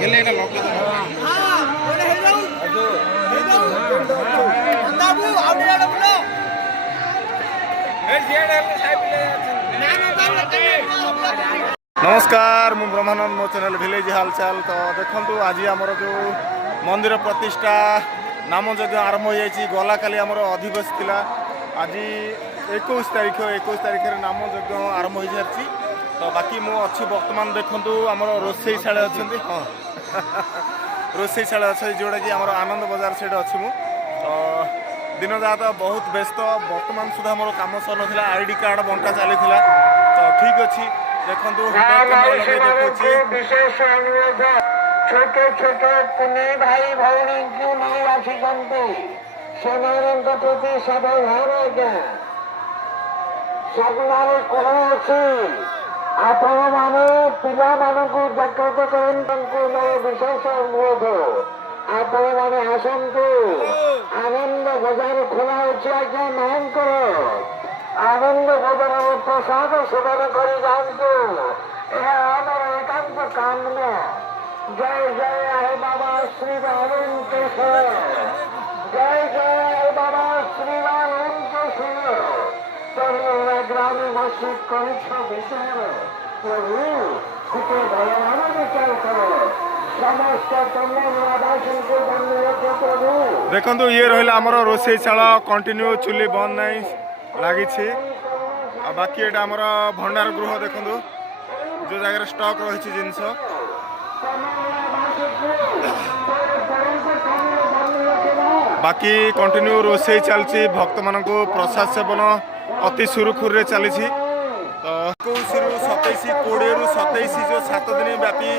गेले এটা লক করে হ্যাঁ ওটা হে যাও বাবু আউডিয়াটা বলো এই জেড হেলে সাইবলে না না नमस्कार मु ब्रह्मानंद मो चैनल विलेज हालचाल तो देखु आज आमर जो मंदिर प्रतिष्ठा नाम यज्ञ आरंभ हो जाए गला काली आमर अधिवेश थिला आज 21 तारीख नाम यज्ञ आरंभ हो सारी तो बाकी मु अच्छी वर्तमान देखु आमर रोषेशाला अच्छा हाँ रोषेशाला अच्छे जोटा कि आमर आनंद बजार से अच्छी मु तो दिन जा तो बहुत व्यस्त वर्तमान सुधा मोर कम सर ना आईडी कार्ड बंटा चली तो ठीक अच्छी देखो विशेष अनुरोध छोट छोट कुनी भाई भौणी क्यों नहीं आसिकंती सेମାନଙ୍କ प्रति सदभाव आज्ञा सबनारे कह अच्छी आपण माने पिला मानकु जागृत करंतु मैं विशेष अनुरोध आपण माने आसंतु आनंद बजार खोला अच्छी आज्ञा नाम करो आनंद बदर प्रसाद सेवन कर जानतु आमर एकांत कामना जय जय है बाबा श्री वेंकटेश्वर जय जय है बाबा श्री वेंकटेश्वर तरुण ग्राम मस्जिद कर विचार प्रभु सुखे भगवान विचार करो समस्त तन्नवासी को धन्यवाद प्रभु देखो ये रहा आमर रोषेशाला कंटिन्यू चुली बंद नहीं लगी बाकी एटा आमर भंडार गृह देखो जो जगह स्टॉक रही जिनस बाकी कंटिन्यू रोषे चलती भक्त मान प्रसाद सेवन अति सुरुखुर चली तो 27 20 ରୁ 27 जो 7 दिन व्यापी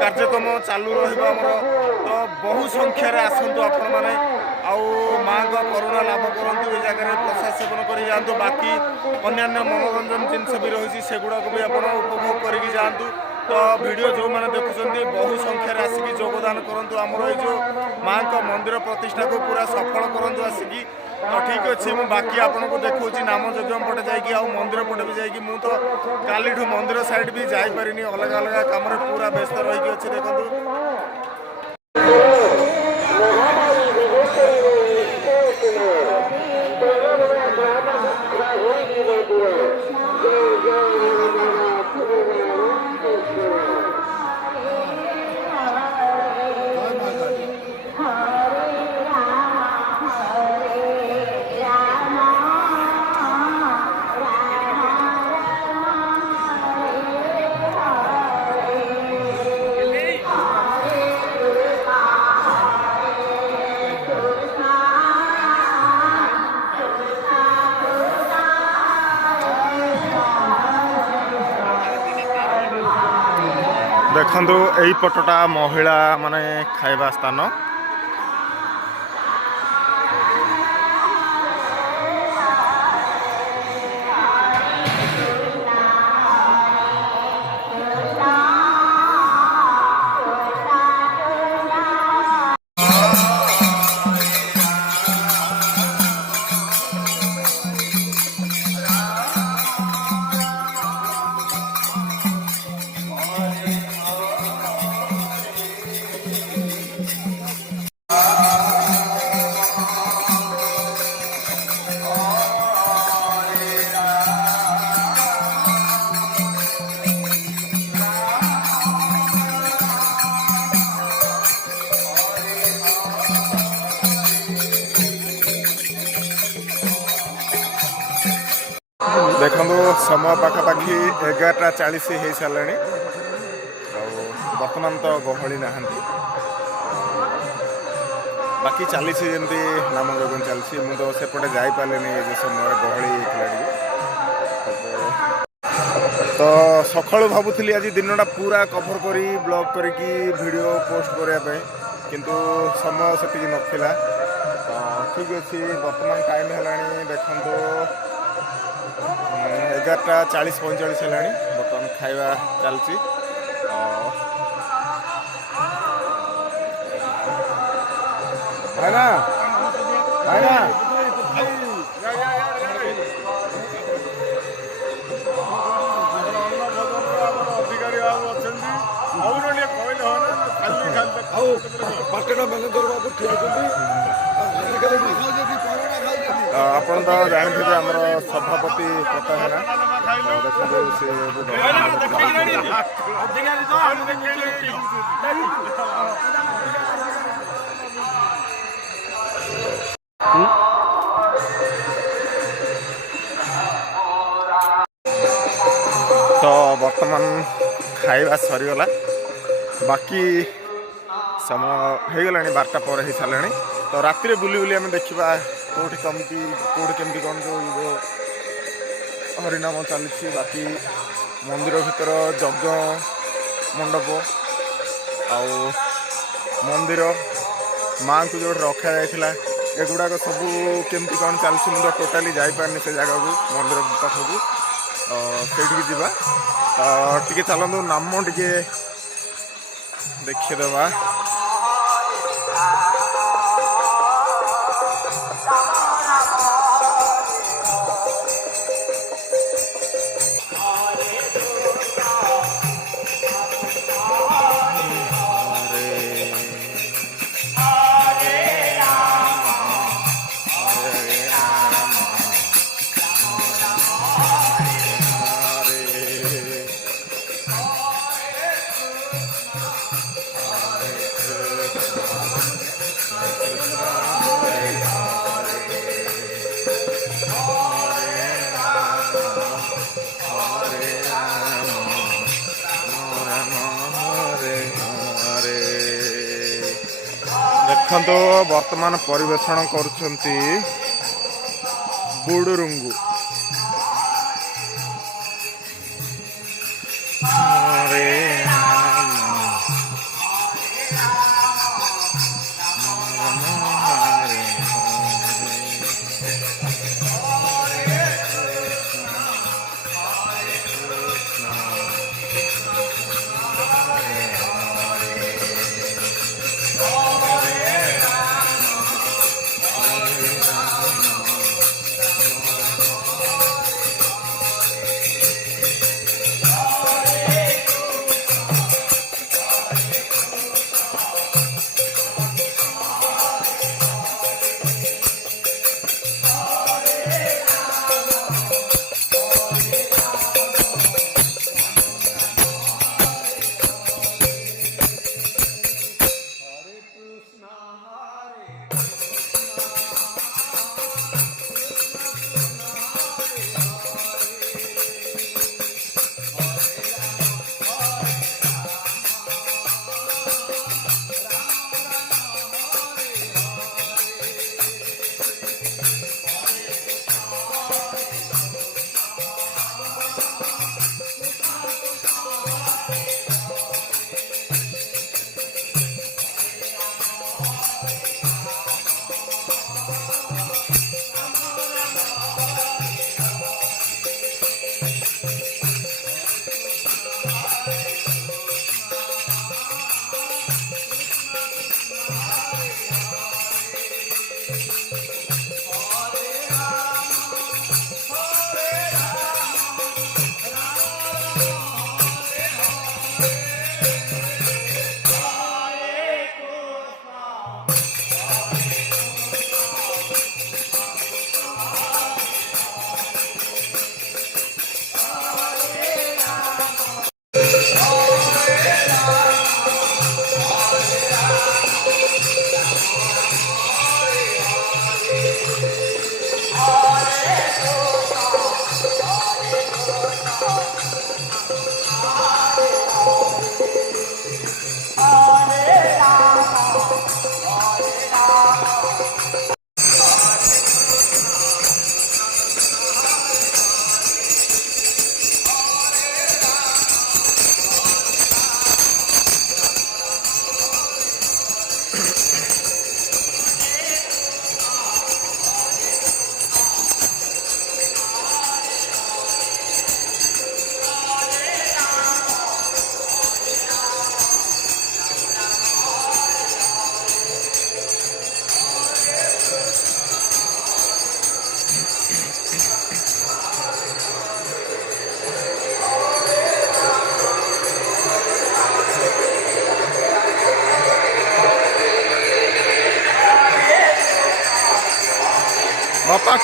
कार्यक्रम चालू रमर तो बहु संख्यार आसतु आपण मैंने आउ माँ का करुणा लाभ करूँ ये जगह प्रसाद सेवन कर जातु बाकी अन्य मनोरंजन जिनस भी रही से गुड़ाक भी आप उपभोग करके जातु तो वीडियो जो मैंने देखुं बहु संख्यार आसिक योगदान करूँ आमर ये माँ का मंदिर प्रतिष्ठा को पूरा सफल करूँ आसिकी तो ठीक अच्छे मुझे बाकी आपको देखा नाम यज्ञ पटे जा मंदिर पटे भी जाकि मुझ तो काली मंदिर साइड भी जापारे अलग अलग कम पूरा व्यस्त रही अच्छे देखो देखो यही पटटा महिला माने खाइबा स्थान देखो समय पाखापाखि 11:40 हो सारे बर्तमान तो गहली ना बाकी चली जमी नाम यज्ञ चलती मुझे तो सेपटे जापारे जो समय गहली तो सकालू भावुली आज दिनटा पूरा कभर कर ब्लॉग करके वीडियो पोस्ट करने किंतु समय से नाला तो ठीक अच्छे बर्तमान टाइम है देखो 11:40-45 है बर्तमान खाଇବା चलती है ना अधिकारी बाबू अच्छा कहले ମାର୍କେଟ ମ୍ୟାନେଜର ବାବୁ ଠିଆ ଆପଣ ତ ଜାଣିଥିବେ ଆମର ସଭାପତି ପ୍ରତାପନା ଦେଖନ୍ତୁ ସେ ତ ବର୍ତ୍ତମାନ ଖାଇବା ସରିଗଲା ବାକି ସମୟ ହେଇଗଲାଣି 12ଟା ପରେ ହେଇସାରିଲାଣି ତ ରାତିରେ ବୁଲି ବୁଲି ଆମେ ଦେଖିବା କେଉଁଠି କେମିତି କ'ଣ ଯେଉଁ ହରିନାମ ଚାଲିଛି ବାକି ମନ୍ଦିର ଭିତର ଯଜ୍ଞ ମଣ୍ଡପ ଆଉ ମନ୍ଦିର ମାଆଙ୍କୁ ଯେଉଁଠି ରଖାଯାଇଥିଲା ଏଗୁଡ଼ାକ ସବୁ କେମିତି କ'ଣ ଚାଲିଛି ମୁଁ ତ ଟୋଟାଲି ଯାଇପାରିନି ସେ ଜାଗାକୁ ମନ୍ଦିର ପାଖକୁ ସେଇଠିକି ଯିବା ଟିକେ ଚାଲନ୍ତୁ ନାମ ଟିକେ ଦେଖିଦେବା ଦେଖନ୍ତୁ ବର୍ତ୍ତମାନ ପରିବେଷଣ କରୁଛନ୍ତି ବୁଡୁରୁଙ୍ଗୁ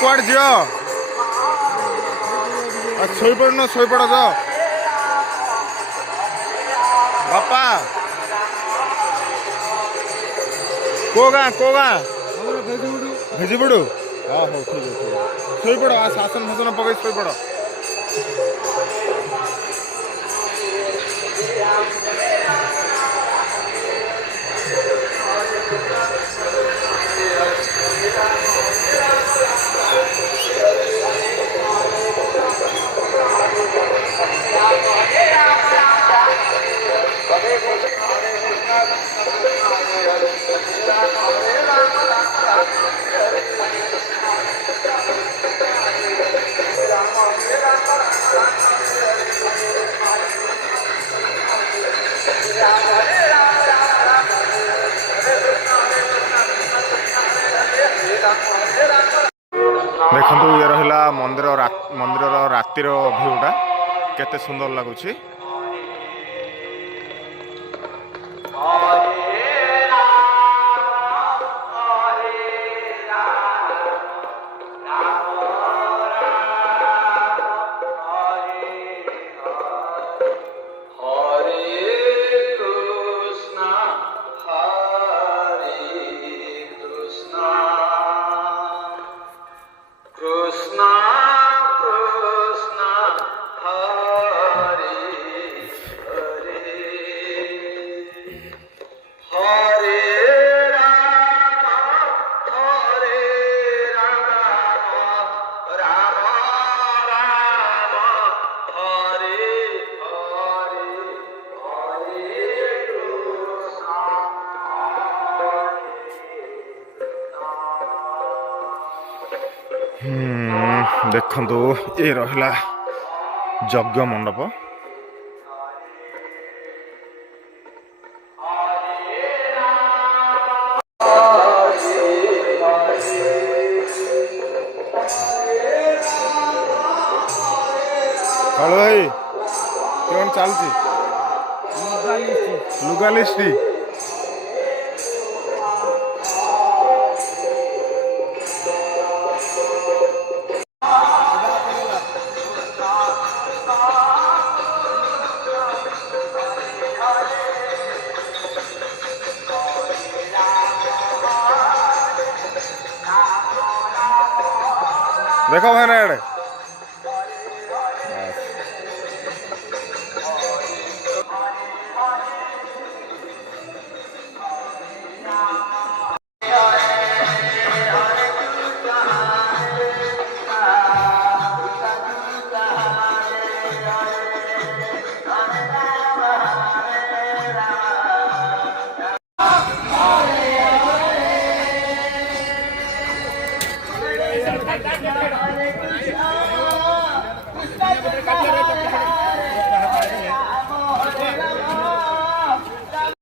କୁଆଡ଼େ ଝିଅ ଶୋଇପଡ଼ୁନ ଶୋଇପଡ଼ ଯ ବାପା କୋଉ ଗାଁ ଭେଜିବୁଡୁ ହଁ ହଉ ଠିକ୍ ଅଛି ଶୋଇପଡ଼ ଶାସନ ଫାସନ ପକେଇ ଶୋଇପଡ଼। ଦେଖନ୍ତୁ ଇଏ ରହିଲା ମନ୍ଦିରର ରାତିର ଭ୍ୟୁଟା କେତେ ସୁନ୍ଦର ଲାଗୁଛି। ଦେଖନ୍ତୁ ଏ ରହିଲା ଯଜ୍ଞ ମଣ୍ଡପ। କାଳୁ ଭାଇ କ'ଣ ଚାଲିଛି? ଲୁଗା ଲିଷ୍ଟି ଦେଖ ଭାଇନା ଏଡ଼େ